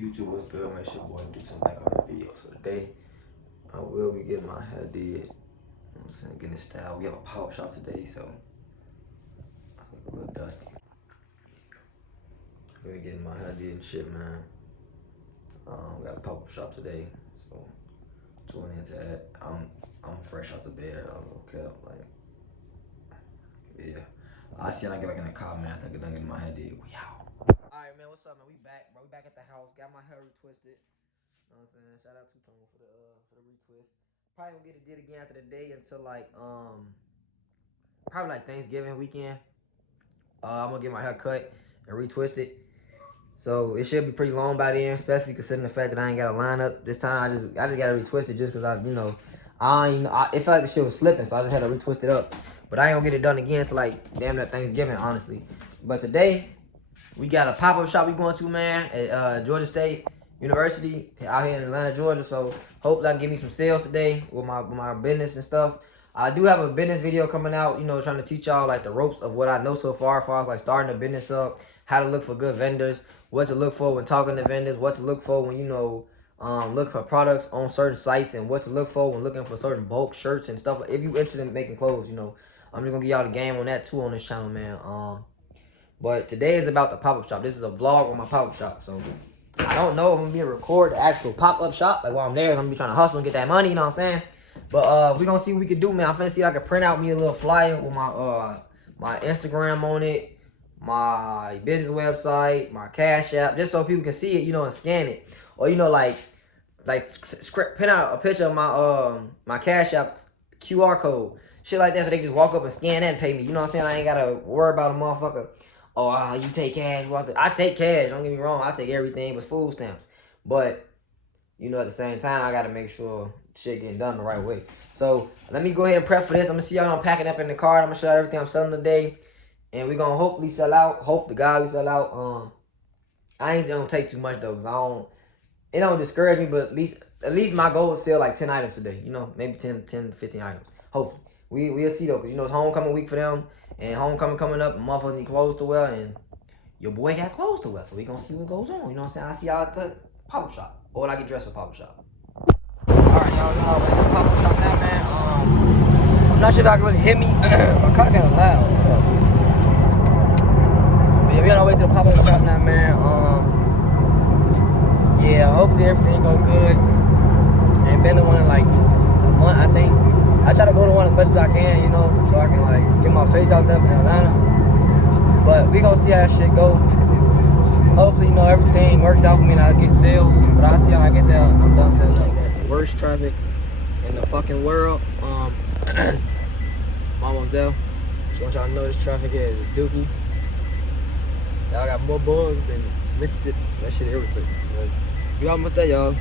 YouTube was good, man. It's your boy do some back on the video. So today, I will be getting my hair did. You know what I'm saying? Getting it styled. We have a pop shop today, so I look a little dusty. We're getting my hair did and shit, man. We got a pop shop today, so tune into that. I'm fresh out the bed. I'm okay, like, yeah. I see when I get back in the car, man. After I get done getting my hair did. We out. Alright, man, what's up, man? We back, bro. We back at the house. Got my hair retwisted. You know what I'm saying? Shout out to Tone for the retwist. Probably gonna get it did again after the day until like probably like Thanksgiving weekend. I'm gonna get my hair cut and retwist it. So it should be pretty long by then, especially considering the fact that I ain't got a lineup this time. I just gotta retwist it just cause it felt like the shit was slipping, so I just had to retwist it up. But I ain't gonna get it done again until like damn that Thanksgiving, honestly. But today we got a pop-up shop we going to, man, at Georgia State University out here in Atlanta, Georgia. So hopefully I can get me some sales today with my business and stuff. I do have a business video coming out, trying to teach y'all like the ropes of what I know so far as far as like starting a business up, how to look for good vendors, what to look for when talking to vendors, what to look for when look for products on certain sites, and what to look for when looking for certain bulk shirts and stuff. If you interested in making clothes, I'm just gonna give y'all the game on that too on this channel, man. But today is about the pop-up shop. This is a vlog on my pop-up shop. So I don't know if I'm gonna record the actual pop-up shop. Like while I'm there, I'm gonna be trying to hustle and get that money, you know what I'm saying? But we gonna see what we can do, man. I'm finna see if I can print out me a little flyer with my Instagram on it, my business website, my Cash App, just so people can see it, and scan it. Or like print out a picture of my Cash App QR code. Shit like that, so they just walk up and scan that and pay me. You know what I'm saying? I ain't gotta worry about a motherfucker. Oh, you take cash. I take cash. Don't get me wrong. I take everything but food stamps. But, at the same time, I got to make sure shit getting done the right way. So, let me go ahead and prep for this. I'm going to see y'all. I'm packing up in the car. I'm going to show you everything I'm selling today. And we're going to hopefully sell out. Hope to God we sell out. I ain't going to take too much, though. Because it don't discourage me. But at least my goal is sell like 10 items today. Maybe 10 to 15 items. Hopefully. We'll see, though. Because, it's homecoming week for them. And homecoming coming up, motherfuckers need clothes to wear, and your boy got clothes to wear, so we gonna see what goes on. You know what I'm saying? I see y'all at the pop-up shop, or when I get dressed for pop-up shop. Alright, y'all, went to the pop-up shop now, man. I'm not sure if y'all can really hear me. My car kinda loud. But yeah, we on our way to the pop-up shop now, man. Yeah, hopefully everything go good. Ain't been to one in like a month, I think. I try to go to one as much as I can, so I can like get my face out there in Atlanta. But we gonna see how that shit go. Hopefully, everything works out for me and I get sales. But I'll see how I get there. I'm done setting up. The worst traffic in the fucking world. I'm almost there. Just want y'all to know this traffic here is dookie. Y'all got more bugs than Mississippi. That shit irritating. We almost there, y'all.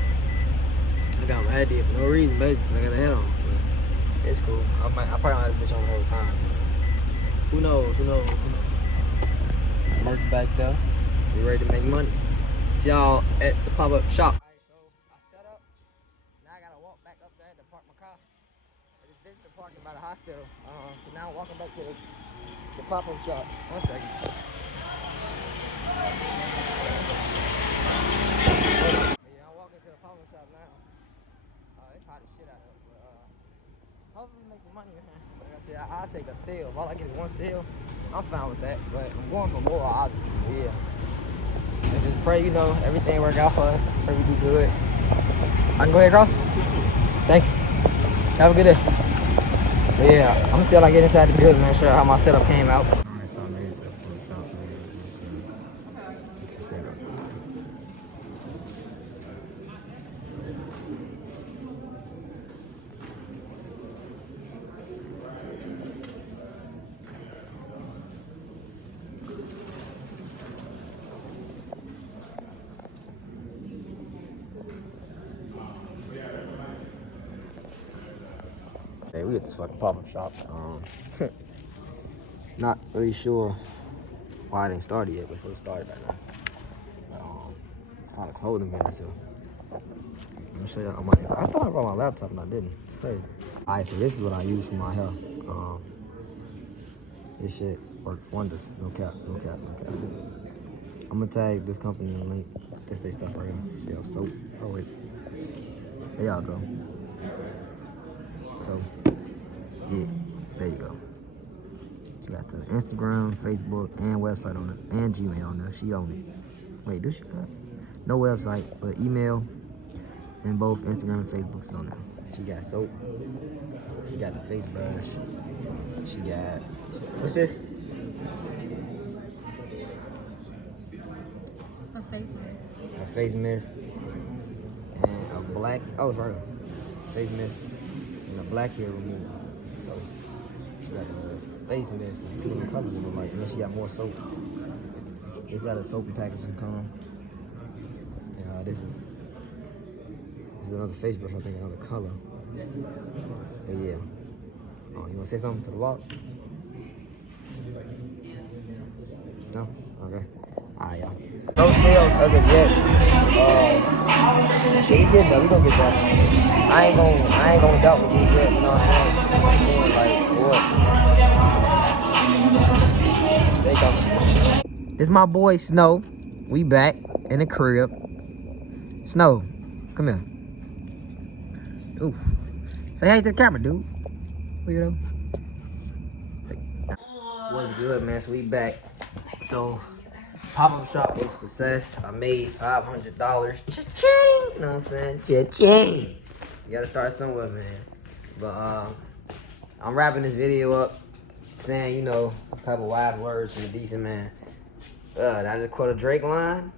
I got my head in for no reason, basically. I got the head on. It's cool. I probably don't have this bitch on the whole time. Who knows? Merch back there. We ready to make money. See y'all at the pop-up shop. Alright, so I set up. Now I gotta walk back up there to park my car. I just visited the parking by the hospital. So now I'm walking back to the pop-up shop. One second. Yeah, I'm walking to the pop-up shop now. It's hot as shit out here. Hopefully we make some money, man. Like I said, I'll take a sale. If all I get is one sale, I'm fine with that. But I'm going for more, obviously. But yeah. And just pray, everything work out for us. Pray we do good. I can go ahead across? Thank you. Have a good day. But yeah, I'm gonna see how I get inside the building and show you how my setup came out. Alright, so I made it to the full shop. It's a setup. Hey, we at this fucking pop-up shop. Not really sure why I didn't start it yet, but it's supposed to start right now. But, it's not a clothing vendor, so let me show y'all my. I thought I brought my laptop and I didn't. It's crazy. Alright, so this is what I use for my hair. This shit works wonders. No cap. I'm gonna tag this company in the link. This they stuff right here. Sell soap. Oh wait. There y'all go. So yeah, there you go. She got the Instagram, Facebook, and website on it, and Gmail on there. She own it. Wait, do she got? No website, but email, and both Instagram and Facebook's on there. She got soap. She got the face brush. She got, what's this? A face mist. A face mist and a black. Oh, it's right here. Face mist and a black hair remover. So she got a face mist and 2 different colors of it, like, and then she got more soap. This is how the soap and packaging come. And this is another face brush. I think another color. But yeah. Oh, you wanna say something to the vlog? No? Okay. Alright, y'all. No sales as of yet. She did though, we gonna get that. I ain't gonna doubt what you get, you know what I'm saying? Like, what? They come. This my boy Snow. We back in the crib. Snow, come here. Ooh. Say hey to the camera, dude. Weirdo. What's good, man? So we back. So pop-up shop was a success. I made $500. Cha-ching! You know what I'm saying? Cha-ching! You gotta start somewhere, man. But I'm wrapping this video up, saying, you know, a couple wise words from a decent man. Did I just quote a Drake line?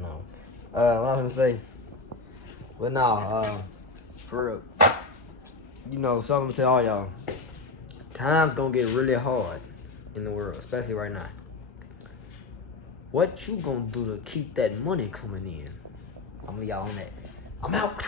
No. What I was gonna say? But no, for real. You know, something I'm gonna tell all y'all. Time's gonna get really hard in the world, especially right now. What you gonna do to keep that money coming in? I'm gonna leave y'all on that. I'm out.